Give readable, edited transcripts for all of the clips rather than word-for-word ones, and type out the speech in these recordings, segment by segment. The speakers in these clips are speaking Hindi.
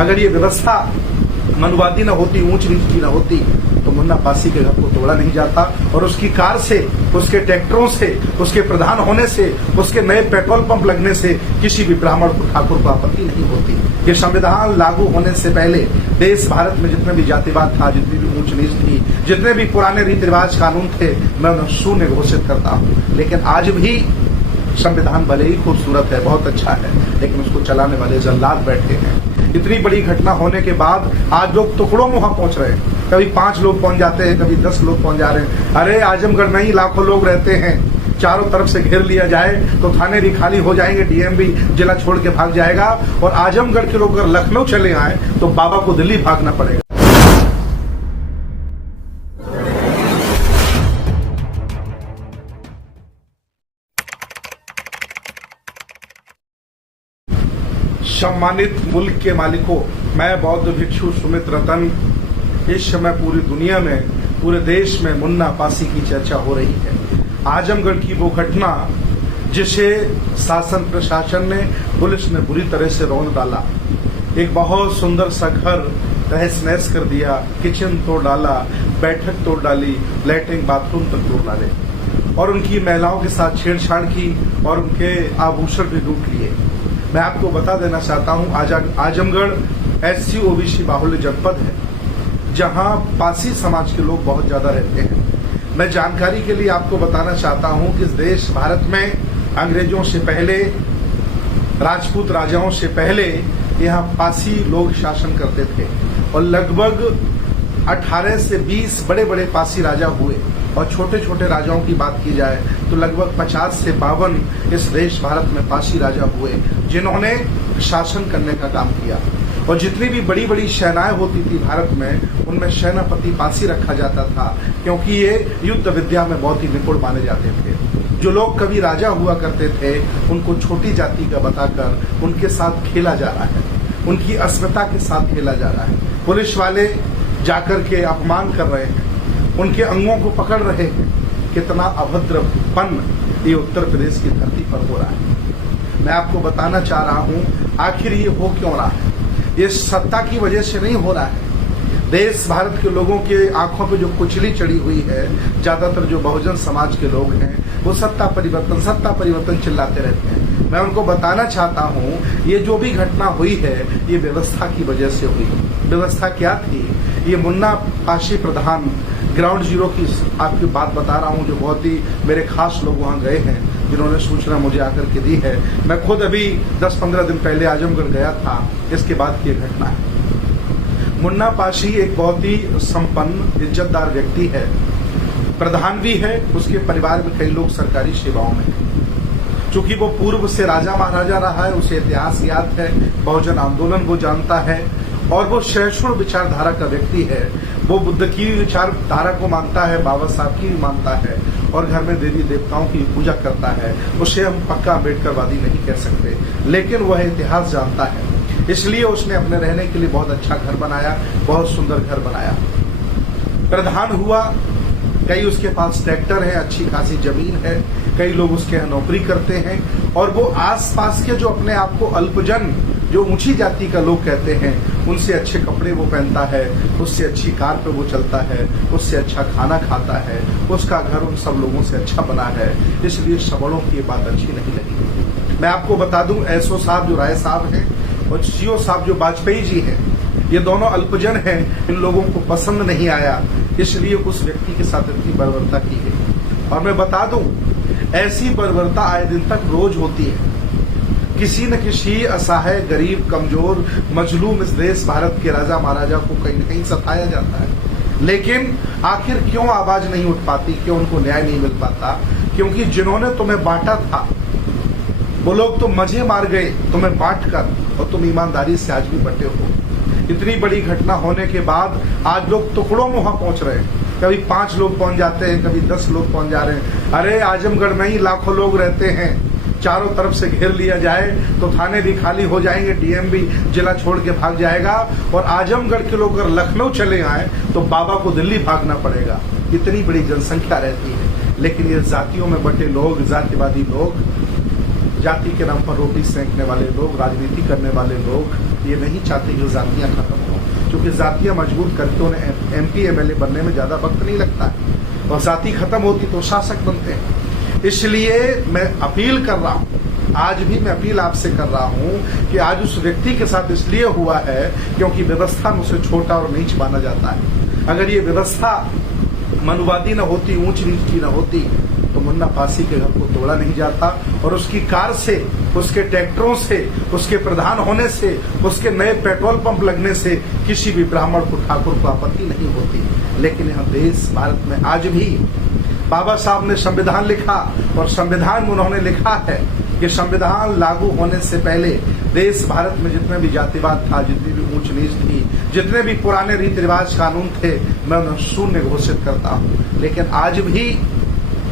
अगर ये व्यवस्था मनुवादी न होती, ऊंच नीच की न होती, तो मुन्ना पासी के घर को तोड़ा नहीं जाता और उसकी कार से, उसके ट्रैक्टरों से, उसके प्रधान होने से, उसके नए पेट्रोल पंप लगने से किसी भी ब्राह्मण को, ठाकुर को आपत्ति नहीं होती। ये संविधान लागू होने से पहले देश भारत में जितने भी जातिवाद था, जितनी भी ऊंच नीच थी, जितने भी पुराने रीति रिवाज कानून थे, मैं उन्हें शून्य घोषित करता हूँ। लेकिन आज भी संविधान भले ही खूबसूरत है, बहुत अच्छा है, लेकिन उसको चलाने वाले जल्लाद बैठे हैं। इतनी बड़ी घटना होने के बाद आज लोग टुकड़ों में वहां पहुंच रहे हैं। कभी 5 लोग पहुंच जाते हैं, कभी 10 लोग पहुंच जा रहे हैं। अरे आजमगढ़ में ही लाखों लोग रहते हैं, चारों तरफ से घेर लिया जाए तो थाने भी खाली हो जाएंगे, डीएम भी जिला छोड़ के भाग जाएगा। और आजमगढ़ के लोग अगर लखनऊ चले आए तो बाबा को दिल्ली भागना पड़ेगा। सम्मानित मुल्क के मालिकों, मैं बौद्ध भिक्षु सुमित रतन, इस समय पूरी दुनिया में, पूरे देश में मुन्ना पासी की चर्चा हो रही है। आजमगढ़ की वो घटना जिसे शासन प्रशासन ने, पुलिस ने बुरी तरह से रौंद डाला। एक बहुत सुंदर सा घर तहस नहस कर दिया, किचन तोड़ डाला, बैठक तोड़ डाली, लैट्रिन बाथरूम तक तोड़ डाले और उनकी महिलाओं के साथ छेड़छाड़ की और उनके आभूषण भी लूट लिए। मैं आपको बता देना चाहता हूं, आजमगढ़ SC OBC बाहुल्य जनपद है, जहां पासी समाज के लोग बहुत ज्यादा रहते हैं। मैं जानकारी के लिए आपको बताना चाहता हूं कि इस देश भारत में अंग्रेजों से पहले, राजपूत राजाओं से पहले यहाँ पासी लोग शासन करते थे और लगभग 18 से 20 बड़े बड़े पासी राजा हुए और छोटे छोटे राजाओं की बात की जाए तो लगभग 50 से 52 इस देश भारत में पासी राजा हुए, जिन्होंने शासन करने का काम किया। और जितनी भी बड़ी बड़ी सेनाएं होती थी भारत में, उनमें सेनापति पासी रखा जाता था, क्योंकि ये युद्ध विद्या में बहुत ही निपुण माने जाते थे। जो लोग कभी राजा हुआ करते थे, उनको छोटी जाति का बताकर उनके साथ खेला जा रहा है, उनकी अस्मिता के साथ खेला जा रहा है। पुलिस वाले जाकर के अपमान कर रहे हैं, उनके अंगों को पकड़ रहे हैं। कितना अभद्रपन ये उत्तर प्रदेश की धरती पर हो रहा है। मैं आपको बताना चाह रहा हूं, आखिर ये हो क्यों रहा है? ये सत्ता की वजह से नहीं हो रहा है। देश भारत के लोगों के आंखों पे जो कुचली चढ़ी हुई है, ज्यादातर जो बहुजन समाज के लोग हैं, वो सत्ता परिवर्तन चिल्लाते रहते हैं। मैं उनको बताना चाहता हूं, ये जो भी घटना हुई है, ये व्यवस्था की वजह से हुई। व्यवस्था क्या थी? ये मुन्ना पासी प्रधान, ग्राउंड जीरो की आपकी बात बता रहा हूं, जो बहुत ही मेरे खास लोग वहां गए हैं, जिन्होंने सूचना मुझे आकर के दी है। मैं खुद अभी 10-15 दिन पहले आजमगढ़ गया था, इसके बाद की घटना है। मुन्ना पासी एक बहुत ही संपन्न, इज्जतदार व्यक्ति है, प्रधान भी है, उसके परिवार में कई लोग सरकारी सेवाओं में हैं। चूंकि वो पूर्व से राजा महाराजा रहा है, उसे इतिहास याद है, बहुजन आंदोलन वो जानता है और वो सहिष्णु विचारधारा का व्यक्ति है। वो बुद्ध की विचारधारा को मानता है, बाबा साहब की भी मानता है और घर में देवी देवताओं की पूजा करता है। उसे हम पक्का अम्बेडकरवादी नहीं कह सकते, लेकिन वह इतिहास जानता है, इसलिए उसने अपने रहने के लिए बहुत अच्छा घर बनाया, बहुत सुंदर घर बनाया। प्रधान हुआ, कई उसके पास ट्रैक्टर है, अच्छी खासी जमीन है, कई लोग उसके यहाँ नौकरी करते हैं और वो आसपास के जो अपने आप को अल्पजन, जो ऊंची जाति का लोग कहते हैं, उनसे अच्छे कपड़े वो पहनता है, उससे अच्छी कार पे वो चलता है, उससे अच्छा खाना खाता है, उसका घर उन सब लोगों से अच्छा बना है, इसलिए सबड़ों की ये बात अच्छी नहीं लगी। मैं आपको बता दूं, एसओ साहब जो राय साहब हैं और सीओ साहब जो वाजपेयी जी हैं, ये दोनों अल्पजन हैं, इन लोगों को पसंद नहीं आया, इसलिए उस व्यक्ति के साथ इतनी बर्बरता की है। और मैं बता दूं, ऐसी बर्बरता आए दिन तक रोज होती है। किसी न किसी असहाय, गरीब, कमजोर, मजलूम इस देश भारत के राजा महाराजा को कहीं न कहीं सताया जाता है। लेकिन आखिर क्यों आवाज नहीं उठ पाती, क्यों उनको न्याय नहीं मिल पाता? क्योंकि जिन्होंने तुम्हें बांटा था, वो लोग तो मजे मार गए तुम्हें बांट कर, और तुम ईमानदारी से आज भी बटे हो। इतनी बड़ी घटना होने के बाद आज लोग टुकड़ों में वहां पहुंच रहे हैं। कभी 5 लोग पहुंच जाते हैं, कभी 10 लोग पहुंच जा रहे हैं। अरे आजमगढ़ में ही लाखों लोग रहते हैं, चारों तरफ से घेर लिया जाए तो थाने भी खाली हो जाएंगे, डीएम भी जिला छोड़ के भाग जाएगा। और आजमगढ़ के लोग अगर लखनऊ चले आए तो बाबा को दिल्ली भागना पड़ेगा। इतनी बड़ी जनसंख्या रहती है, लेकिन ये जातियों में बटे लोग, जातिवादी लोग जाति के नाम पर रोटी सेंकने वाले लोग, राजनीति करने वाले लोग ये नहीं चाहते कि जातियां खत्म हो, क्योंकि जातियां मजबूत करके उन्हें एमपी एमएलए बनने में ज्यादा वक्त नहीं लगता है, और जाति खत्म होती तो शासक बनते हैं। इसलिए मैं अपील कर रहा हूं, आज भी मैं अपील आपसे कर रहा हूं कि आज उस व्यक्ति के साथ इसलिए हुआ है क्योंकि व्यवस्था में उसे छोटा और नीच माना जाता है। अगर ये व्यवस्था मनुवादी न होती, ऊंच नीच की न होती, तो मुन्ना पासी के घर को तोड़ा नहीं जाता, और उसकी कार से, उसके ट्रैक्टरों से, उसके प्रधान होने से, उसके नए पेट्रोल पंप लगने से किसी भी ब्राह्मण को, ठाकुर को आपत्ति नहीं होती। लेकिन यह देश भारत में आज भी बाबा साहब ने संविधान लिखा, और संविधान में उन्होंने लिखा है कि संविधान लागू होने से पहले देश भारत में जितने भी जातिवाद था, जितनी भी ऊंच नीच थी, जितने भी पुराने रीति रिवाज कानून थे, मैं उन्हें शून्य घोषित करता हूं। लेकिन आज भी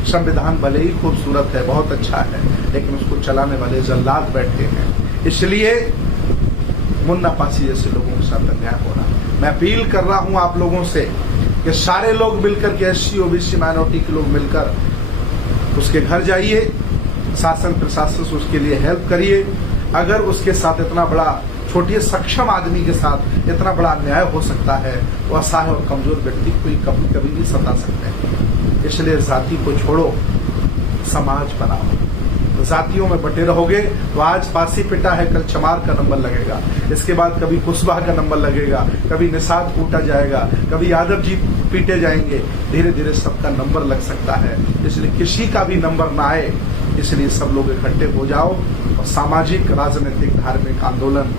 संविधान भले ही खूबसूरत है, बहुत अच्छा है, लेकिन उसको चलाने वाले जल्लाद बैठे हैं। इसलिए मुन्ना पासी जैसे लोगों के साथ अन्याय हो रहा है। मैं अपील कर रहा हूं आप लोगों से कि सारे लोग मिलकर के, एससी ओबीसी माइनॉरिटी के लोग मिलकर उसके घर जाइए, शासन प्रशासन से उसके लिए हेल्प करिए। अगर उसके साथ इतना बड़ा, छोटे सक्षम आदमी के साथ इतना बड़ा अन्याय हो सकता है, तो असहाय और कमजोर व्यक्ति को कभी नहीं सता सकते। इसलिए जाति को छोड़ो, समाज बनाओ। जातियों में बटे रहोगे तो आज पासी पिटा है, कल चमार का नंबर लगेगा, इसके बाद कभी कुशवाहा का नंबर लगेगा, कभी निषाद कूटा जाएगा, कभी यादव जी पीटे जाएंगे, धीरे धीरे सबका नंबर लग सकता है। इसलिए किसी का भी नंबर ना आए, इसलिए सब लोग इकट्ठे हो जाओ और सामाजिक, राजनीतिक, धार्मिक आंदोलन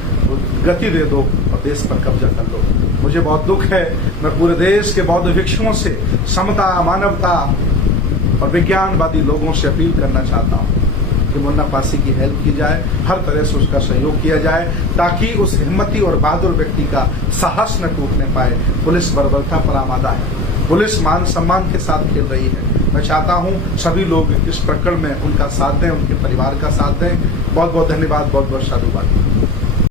गति दे दो और देश पर कब्जा कर लो। मुझे बहुत दुख है, मैं पूरे देश के बौद्ध भिक्षुओं से, समता, मानवता और विज्ञानवादी लोगों से अपील करना चाहता हूँ कि मुन्ना पासी की हेल्प की जाए, हर तरह से उसका सहयोग किया जाए, ताकि उस हिम्मती और बहादुर व्यक्ति का साहस न टूटने पाए। पुलिस बर्बरता पर आमादा है, पुलिस मान सम्मान के साथ खेल रही है। मैं चाहता हूं सभी लोग इस प्रकरण में उनका साथ दें, उनके परिवार का साथ दें। बहुत बहुत धन्यवाद, बहुत बहुत साधुवाद।